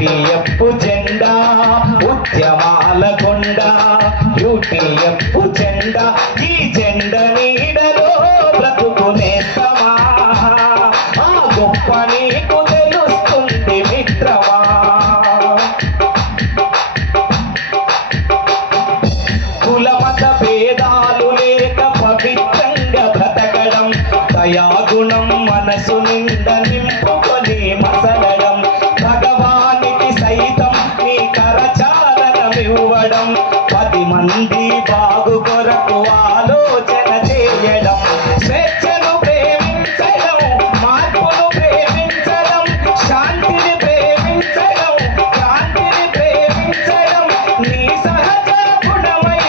UTF జెండా ఉద్యమాల కొండ యూటీఎఫ్ జెండా ఈ జెండ నీడలో బ్రతుకునేస్తమా ఆ గొప్ప నీకు తెలుస్తుంది మిత్రమా కులమత భేదాలు లేక పవిత్రంగా బ్రతకడం దయాగుణం మనసు నిండా నింపుకొని మసలడం భగవానికి సైతం నీ కరచాలనమివ్వడం 10 మంది బాగు కొరకు ఆలోచన చేయడం స్వేచ్ఛను ప్రేమించడం మార్పును ప్రేమించడం శాంతిని ప్రేమించడం క్రాంతిని ప్రేమించడం నీ సహజ గుణమై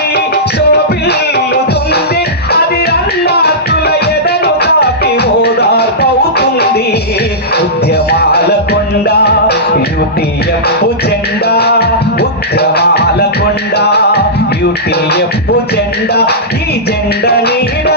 శోభిల్లుతుంది అది అన్నాతుల ఎదను తాకి ఓదార్పవుతుంది ఉద్యమాల కొండ యూటీఎఫ్ జెండా ఉద్యమాల కొండ యూటీఎఫ్ జెండా ఈ జెండా నీడ